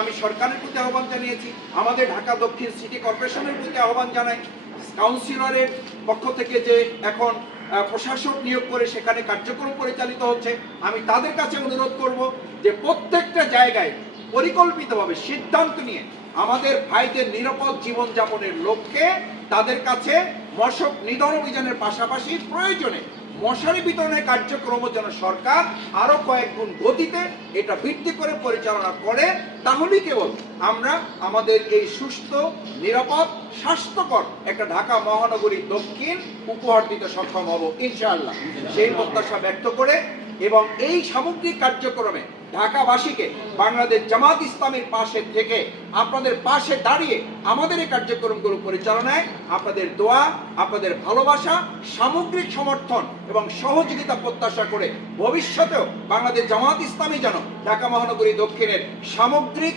আমি সরকারের প্রতি আহ্বান জানিয়েছি, আমাদের ঢাকা দক্ষিণ সিটি কর্পোরেশনের প্রতি আহ্বান জানাই, কাউন্সিলরের পক্ষ থেকে যে এখন প্রশাসক নিয়োগ করে সেখানে কার্যক্রম পরিচালিত হচ্ছে, আমি তাদের কাছে অনুরোধ করব যে প্রত্যেকটা জায়গায় পরিকল্পিতভাবে সিদ্ধান্ত নিয়ে আমাদের ভাইদের নিরাপদ জীবনযাপনের লক্ষ্যে তাদের কাছে মশক নিধন অভিযানের পাশাপাশি প্রয়োজনে মশারি বিতরণের কার্যক্রম যেন সরকার আরো কয়েক গুণ গতিতে এটা বৃদ্ধি করে পরিচালনা করে, তাহলেই কেবল আমরা আমাদের এই সুস্থ, নিরাপদ, স্বাস্থ্যকর একটা ঢাকা মহানগরী দক্ষিণ উপহার দিতে সক্ষম হব ইনশাআল্লাহ। সেই প্রত্যাশা ব্যক্ত করে এবং এই সামগ্রিক কার্যক্রমে ঢাকাবাসীকে বাংলাদেশ জামাত ইসলামের পাশে থেকে আপনাদের পাশে দাঁড়িয়ে আমাদের এই কার্যক্রমগুলো পরিচালনায় আপনাদের দোয়া, আপনাদের ভালোবাসা, সামগ্রিক সমর্থন এবং সহযোগিতা প্রত্যাশা করে ভবিষ্যতেও বাংলাদেশ জামাত ইসলামী যেন ঢাকা মহানগরী দক্ষিণের সামগ্রিক